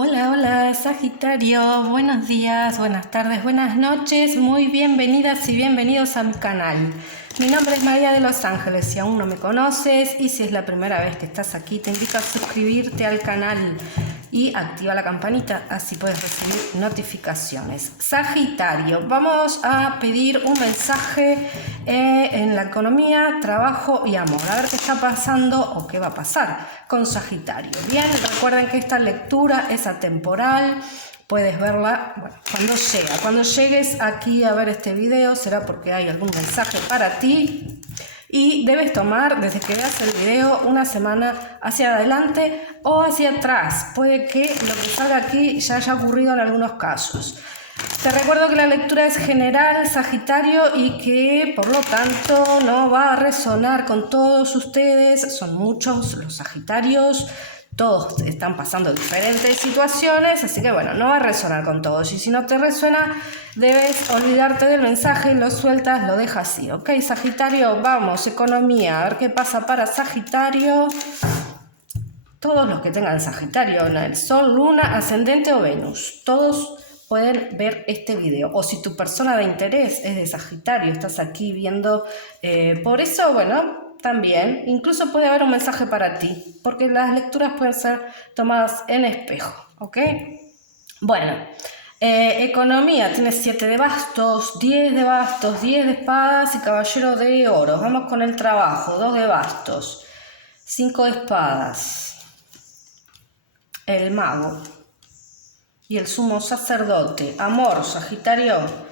Hola, hola, Sagitario, buenos días, buenas tardes, buenas noches, muy bienvenidas y bienvenidos a mi canal. Mi nombre es María de Los Ángeles, si aún no me conoces y si es la primera vez que estás aquí, te invito a suscribirte al canal y activa la campanita, así puedes recibir notificaciones. Sagitario, vamos a pedir un mensaje en la economía, trabajo y amor. A ver qué está pasando o qué va a pasar con Sagitario. Bien, recuerden que esta lectura es atemporal. Puedes verla cuando llegues aquí a ver este video será porque hay algún mensaje para ti y debes tomar desde que veas el video una semana hacia adelante o hacia atrás. Puede que lo que salga aquí ya haya ocurrido en algunos casos. Te recuerdo que la lectura es general, Sagitario, y que por lo tanto no va a resonar con todos ustedes. Son muchos los Sagitarios. Todos están pasando diferentes situaciones, así que bueno, no va a resonar con todos. Y si no te resuena, debes olvidarte del mensaje, lo sueltas, lo dejas así. Ok, Sagitario, vamos, economía, a ver qué pasa para Sagitario. Todos los que tengan Sagitario, el Sol, Luna, Ascendente o Venus, todos pueden ver este video. O si tu persona de interés es de Sagitario, estás aquí viendo, por eso, bueno, también, incluso puede haber un mensaje para ti, porque las lecturas pueden ser tomadas en espejo, ¿ok? Bueno, economía, tienes 7 de bastos, 10 de bastos, 10 de espadas y caballero de oros. Vamos con el trabajo, 2 de bastos, 5 de espadas, el mago y el sumo sacerdote. Amor, Sagitario.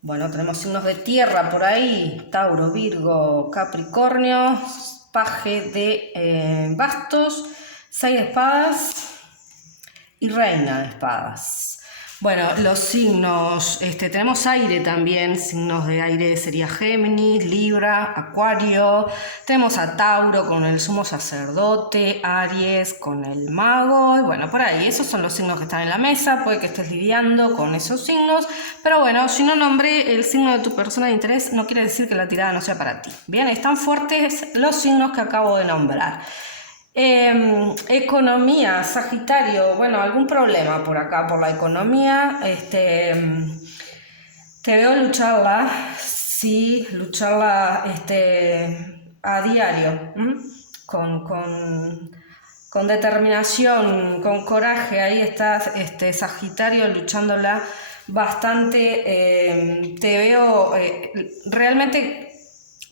Bueno, tenemos signos de tierra por ahí, Tauro, Virgo, Capricornio, paje de bastos, 6 de espadas y reina de espadas. Bueno, los signos, tenemos aire también, signos de aire sería Géminis, Libra, Acuario, tenemos a Tauro con el sumo sacerdote, Aries con el mago, y bueno, por ahí, esos son los signos que están en la mesa, puede que estés lidiando con esos signos, pero bueno, si no nombré el signo de tu persona de interés, no quiere decir que la tirada no sea para ti. Bien, están fuertes los signos que acabo de nombrar. Economía, Sagitario, bueno, algún problema por acá, por la economía, te veo lucharla, sí, lucharla a diario, con determinación, con coraje, ahí estás, Sagitario, luchándola bastante, te veo realmente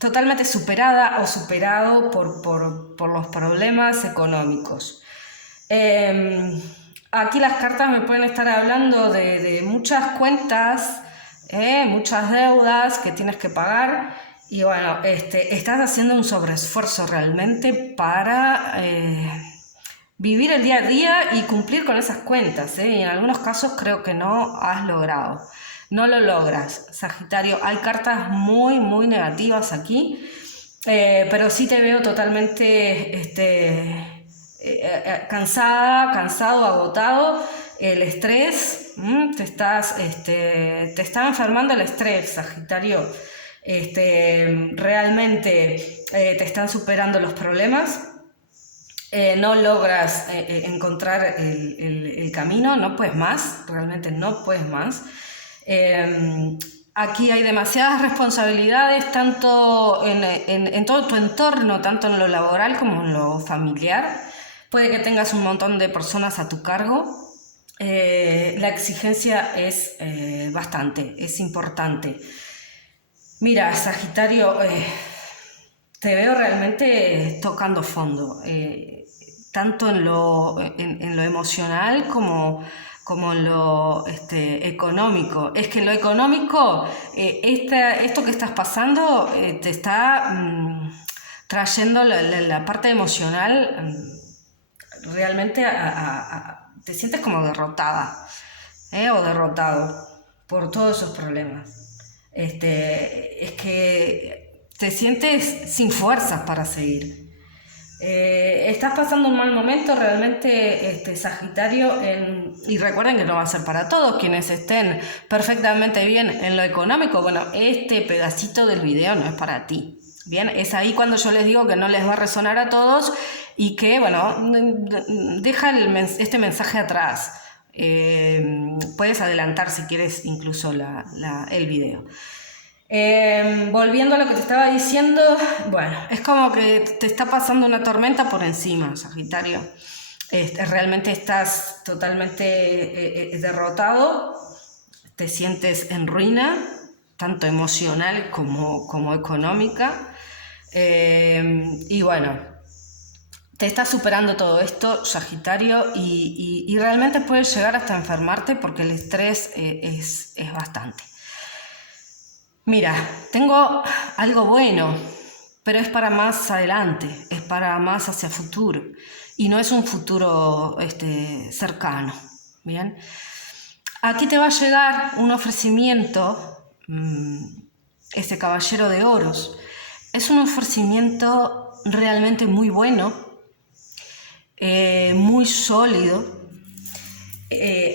totalmente superada o superado por los problemas económicos. Aquí las cartas me pueden estar hablando de muchas cuentas, muchas deudas que tienes que pagar y bueno, estás haciendo un sobreesfuerzo realmente para vivir el día a día y cumplir con esas cuentas, y en algunos casos creo que no has logrado. No lo logras, Sagitario. Hay cartas muy, muy negativas aquí, pero sí te veo totalmente cansado, agotado. El estrés, te está enfermando el estrés, Sagitario. Realmente te están superando los problemas. No logras encontrar el camino, no puedes más, realmente no puedes más. Aquí hay demasiadas responsabilidades, tanto en todo tu entorno, tanto en lo laboral como en lo familiar. Puede que tengas un montón de personas a tu cargo. La exigencia es bastante, es importante. Mira, Sagitario, te veo realmente tocando fondo, tanto en lo emocional como en lo económico. Es que en lo económico, esto que estás pasando te está trayendo la parte emocional, realmente te sientes como derrotada, o derrotado por todos esos problemas. Es que te sientes sin fuerzas para seguir. Estás pasando un mal momento realmente, Sagitario, y recuerden que no va a ser para todos quienes estén perfectamente bien en lo económico. Bueno, este pedacito del video no es para ti. Bien, es ahí cuando yo les digo que no les va a resonar a todos y que, bueno, deja este mensaje atrás. Puedes adelantar si quieres incluso el video. Volviendo a lo que te estaba diciendo, bueno, es como que te está pasando una tormenta por encima, Sagitario. Realmente estás totalmente derrotado, te sientes en ruina, tanto emocional como económica. Y bueno, te está superando todo esto, Sagitario, y realmente puedes llegar hasta enfermarte porque el estrés es bastante. Mira, tengo algo bueno, pero es para más adelante, es para más hacia futuro, y no es un futuro cercano, ¿bien? Aquí te va a llegar un ofrecimiento, ese caballero de oros. Es un ofrecimiento realmente muy bueno, muy sólido.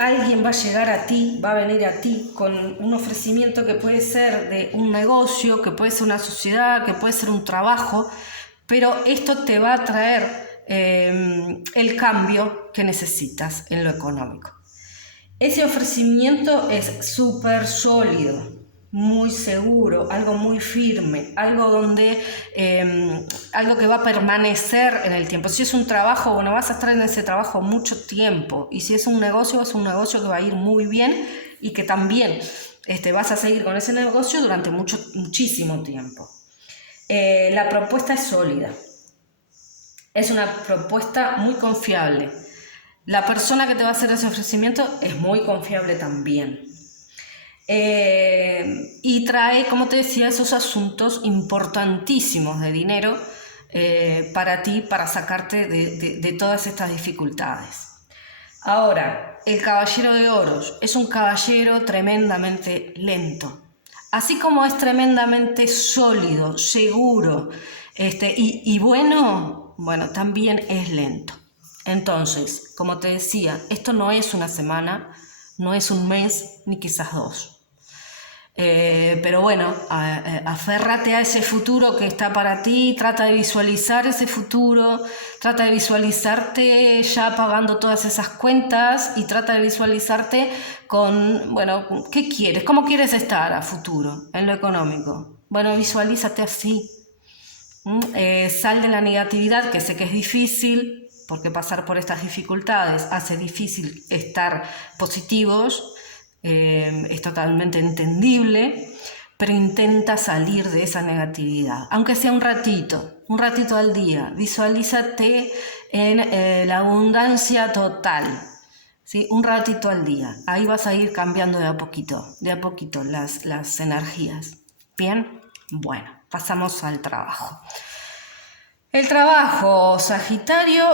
Alguien va a llegar a ti, va a venir a ti con un ofrecimiento que puede ser de un negocio, que puede ser una sociedad, que puede ser un trabajo, pero esto te va a traer el cambio que necesitas en lo económico. Ese ofrecimiento es súper sólido, muy seguro, algo muy firme, algo donde algo que va a permanecer en el tiempo. Si es un trabajo, bueno, vas a estar en ese trabajo mucho tiempo, y si es un negocio que va a ir muy bien y que también vas a seguir con ese negocio durante muchísimo tiempo. La propuesta es sólida, es una propuesta muy confiable. La persona que te va a hacer ese ofrecimiento es muy confiable también. Y trae, como te decía, esos asuntos importantísimos de dinero para ti, para sacarte de todas estas dificultades. Ahora, el caballero de oros es un caballero tremendamente lento. Así como es tremendamente sólido, seguro y bueno, también es lento. Entonces, como te decía, esto no es una semana, no es un mes, ni quizás 2. Pero bueno, aférrate a ese futuro que está para ti, trata de visualizar ese futuro, trata de visualizarte ya pagando todas esas cuentas y trata de visualizarte con, bueno, ¿qué quieres? ¿Cómo quieres estar a futuro en lo económico? Bueno, visualízate así. Sal de la negatividad, que sé que es difícil, porque pasar por estas dificultades hace difícil estar positivos. Es totalmente entendible, pero intenta salir de esa negatividad, aunque sea un ratito al día. Visualízate en la abundancia total, ¿sí? Un ratito al día, ahí vas a ir cambiando de a poquito las energías. Bien, bueno, pasamos al trabajo. El trabajo, Sagitario,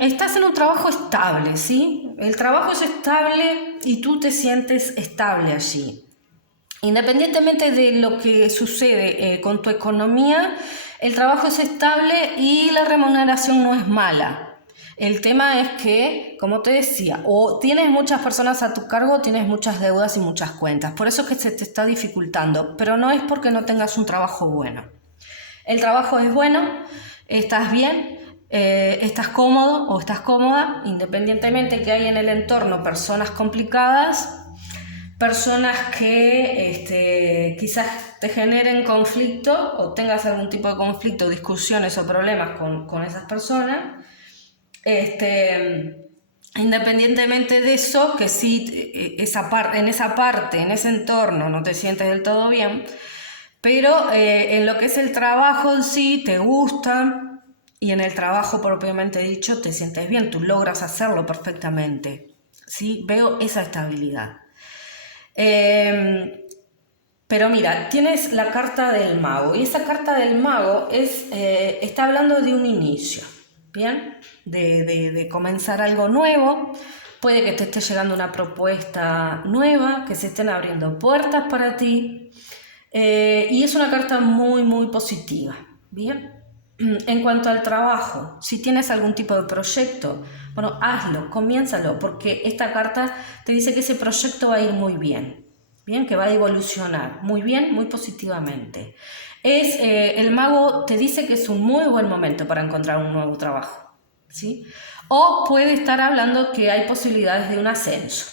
estás en un trabajo estable, ¿sí? El trabajo es estable y tú te sientes estable allí. Independientemente de lo que sucede con tu economía, el trabajo es estable y la remuneración no es mala. El tema es que, como te decía, o tienes muchas personas a tu cargo o tienes muchas deudas y muchas cuentas. Por eso es que se te está dificultando, pero no es porque no tengas un trabajo bueno. El trabajo es bueno, estás bien, estás cómodo o estás cómoda, independientemente que hay en el entorno personas complicadas, personas que quizás te generen conflicto o tengas algún tipo de conflicto, discusiones o problemas con esas personas. Independientemente de eso, que sí, en ese entorno no te sientes del todo bien, pero en lo que es el trabajo en sí te gusta, y en el trabajo propiamente dicho te sientes bien, tú logras hacerlo perfectamente, ¿sí? Veo esa estabilidad. Pero mira, tienes la carta del mago, y esa carta del mago está hablando de un inicio, ¿bien? De comenzar algo nuevo. Puede que te esté llegando una propuesta nueva, que se estén abriendo puertas para ti. Y es una carta muy, muy positiva, ¿bien? En cuanto al trabajo, si tienes algún tipo de proyecto, bueno, hazlo, comiénzalo, porque esta carta te dice que ese proyecto va a ir muy bien, ¿bien? Que va a evolucionar muy bien, muy positivamente. El mago te dice que es un muy buen momento para encontrar un nuevo trabajo, ¿sí? O puede estar hablando que hay posibilidades de un ascenso,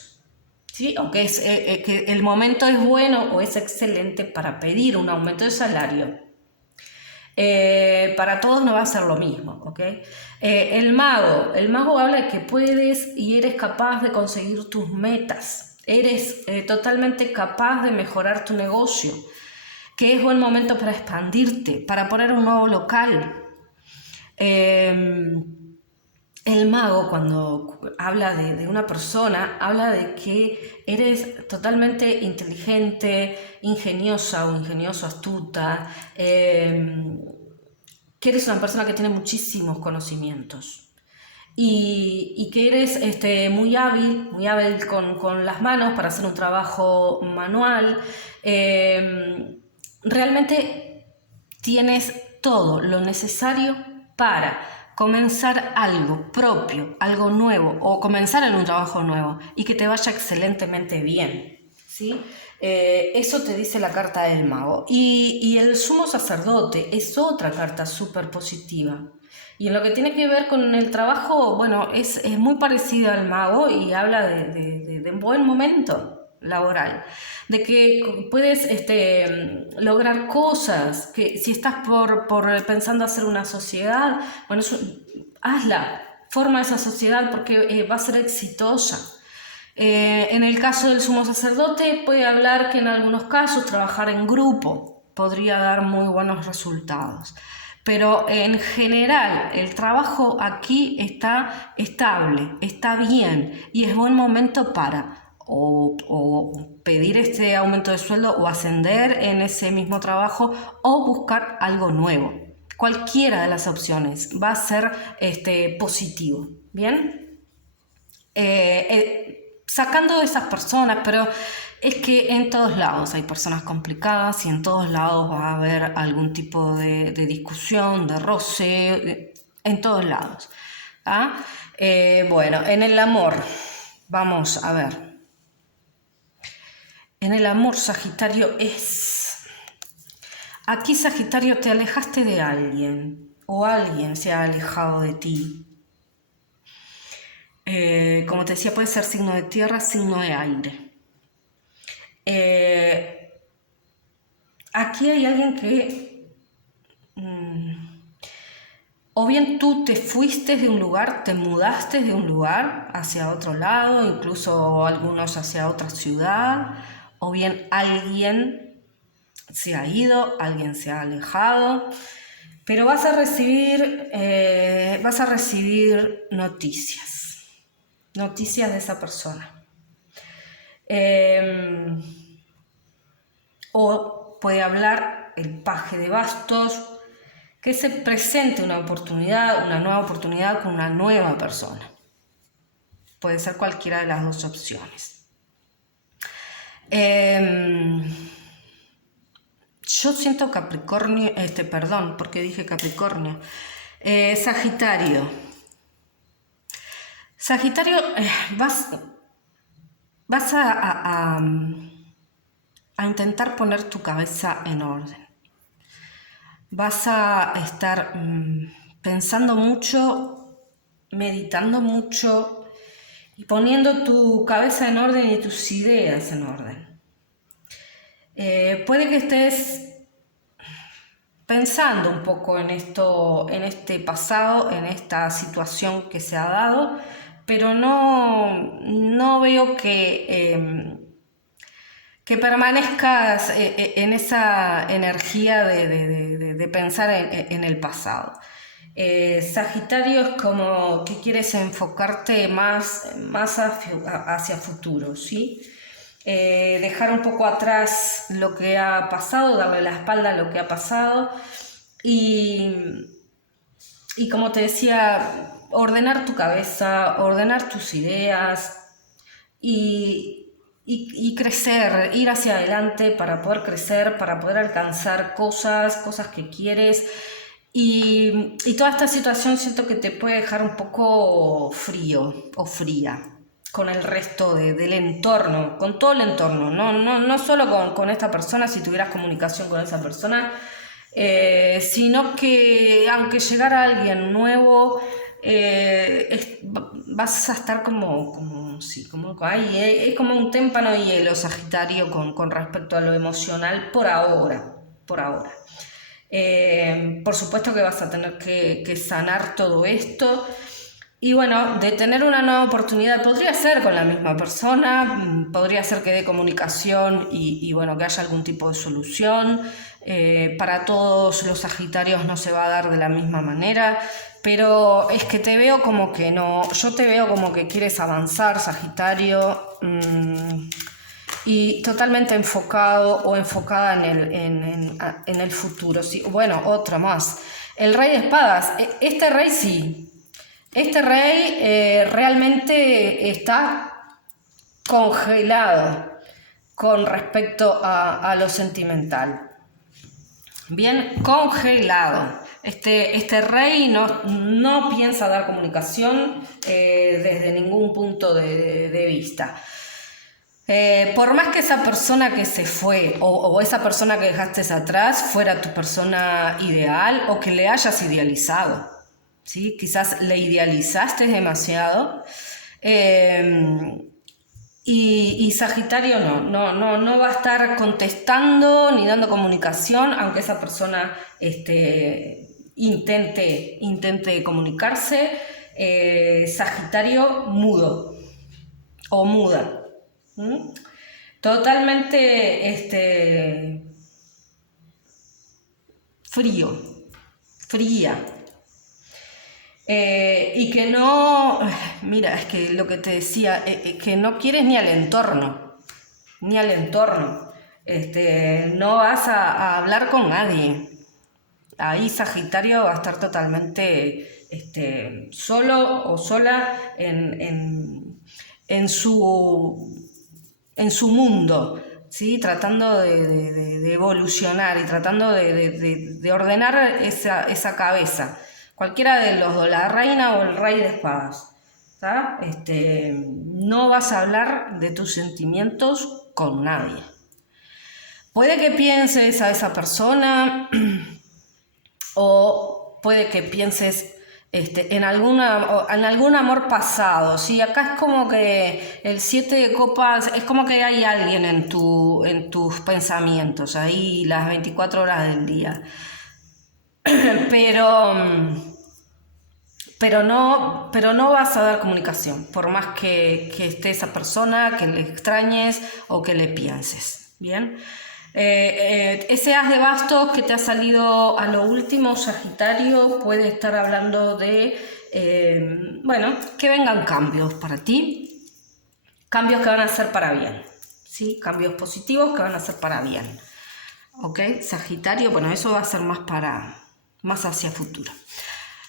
¿sí? O que el momento es bueno o es excelente para pedir un aumento de salario. Para todos no va a ser lo mismo, ¿ok? El mago habla de que puedes y eres capaz de conseguir tus metas. Eres totalmente capaz de mejorar tu negocio, que es buen momento para expandirte, para poner un nuevo local. El mago, cuando habla de una persona, habla de que eres totalmente inteligente, ingeniosa o ingenioso, astuta, que eres una persona que tiene muchísimos conocimientos y que eres muy hábil con las manos para hacer un trabajo manual. Realmente tienes todo lo necesario para comenzar algo propio, algo nuevo, o comenzar en un trabajo nuevo y que te vaya excelentemente bien, ¿sí? Eso te dice la carta del mago. Y el sumo sacerdote es otra carta súper positiva. Y en lo que tiene que ver con el trabajo, bueno, es muy parecida al mago y habla de un buen momento laboral, de que puedes lograr cosas, que si estás pensando hacer una sociedad, bueno, hazla, forma esa sociedad porque va a ser exitosa. En el caso del sumo sacerdote puede hablar que en algunos casos trabajar en grupo podría dar muy buenos resultados. Pero en general el trabajo aquí está estable, está bien y es buen momento para o pedir este aumento de sueldo o ascender en ese mismo trabajo o buscar algo nuevo. Cualquiera de las opciones va a ser positivo. ¿Bien? Sacando de esas personas, pero es que en todos lados hay personas complicadas y en todos lados va a haber algún tipo de discusión, de roce, en todos lados. ¿Ah? Bueno, en el amor, vamos a ver. En el amor, Sagitario, aquí, Sagitario, te alejaste de alguien o alguien se ha alejado de ti. Como te decía, puede ser signo de tierra, signo de aire. Aquí hay alguien que o bien tú te fuiste de un lugar, te mudaste de un lugar hacia otro lado, incluso algunos hacia otra ciudad, o bien alguien se ha ido, alguien se ha alejado, pero vas a recibir noticias de esa persona. O puede hablar el paje de bastos, que se presente una nueva oportunidad con una nueva persona. Puede ser cualquiera de las dos opciones. Yo siento Capricornio, perdón, porque dije Capricornio. Sagitario. Sagitario, vas a intentar poner tu cabeza en orden. Vas a estar pensando mucho, meditando mucho y poniendo tu cabeza en orden y tus ideas en orden. Puede que estés pensando un poco en esto, en este pasado, en esta situación que se ha dado, pero no veo que permanezcas en esa energía de pensar en el pasado. Sagitario es como que quieres enfocarte más hacia futuro, ¿sí? Dejar un poco atrás lo que ha pasado, darle la espalda a lo que ha pasado y como te decía, ordenar tu cabeza, ordenar tus ideas y crecer, ir hacia adelante para poder crecer, para poder alcanzar cosas que quieres. Y toda esta situación siento que te puede dejar un poco frío o fría con el resto del entorno, con todo el entorno, no solo con esta persona, si tuvieras comunicación con esa persona, sino que aunque llegara alguien nuevo, vas a estar es como un témpano de hielo, Sagitario, con respecto a lo emocional por ahora. Por supuesto que vas a tener que sanar todo esto. Y bueno, de tener una nueva oportunidad, podría ser con la misma persona, podría ser que dé comunicación y bueno, que haya algún tipo de solución. Para todos los Sagitarios no se va a dar de la misma manera, pero es que te veo como que no, yo te veo como que quieres avanzar, Sagitario, y totalmente enfocado o enfocada en el futuro. Sí, bueno, otra más. El Rey de Espadas, este rey sí. Este rey realmente está congelado con respecto a lo sentimental. Bien, congelado. Este rey no piensa dar comunicación desde ningún punto de vista. Por más que esa persona que se fue o esa persona que dejaste atrás fuera tu persona ideal o que le hayas idealizado, ¿sí? Quizás le idealizaste demasiado y Sagitario no va a estar contestando ni dando comunicación, aunque esa persona intente comunicarse. Sagitario mudo o muda. Totalmente fría. Y que no, mira, es que lo que te decía, que no quieres ni al entorno, no vas a hablar con nadie. Ahí Sagitario va a estar totalmente solo o sola en su mundo, ¿sí? Tratando de evolucionar y tratando de ordenar esa cabeza. Cualquiera de los dos, la reina o el rey de espadas. ¿Tá? No vas a hablar de tus sentimientos con nadie. Puede que pienses a esa persona o puede que pienses en algún amor pasado, ¿sí? Acá es como que el 7 de copas, es como que hay alguien en tus pensamientos, ahí las 24 horas del día. Pero no vas a dar comunicación, por más que esté esa persona, que le extrañes o que le pienses, ¿bien? Ese as de bastos que te ha salido a lo último, Sagitario, puede estar hablando de, que vengan cambios para ti, cambios que van a ser para bien, ¿sí? Cambios positivos que van a ser para bien, ¿ok? Sagitario, bueno, eso va a ser más hacia futuro.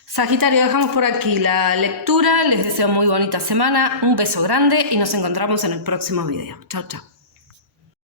Sagitario, dejamos por aquí la lectura, les deseo muy bonita semana, un beso grande y nos encontramos en el próximo video. Chao, chao.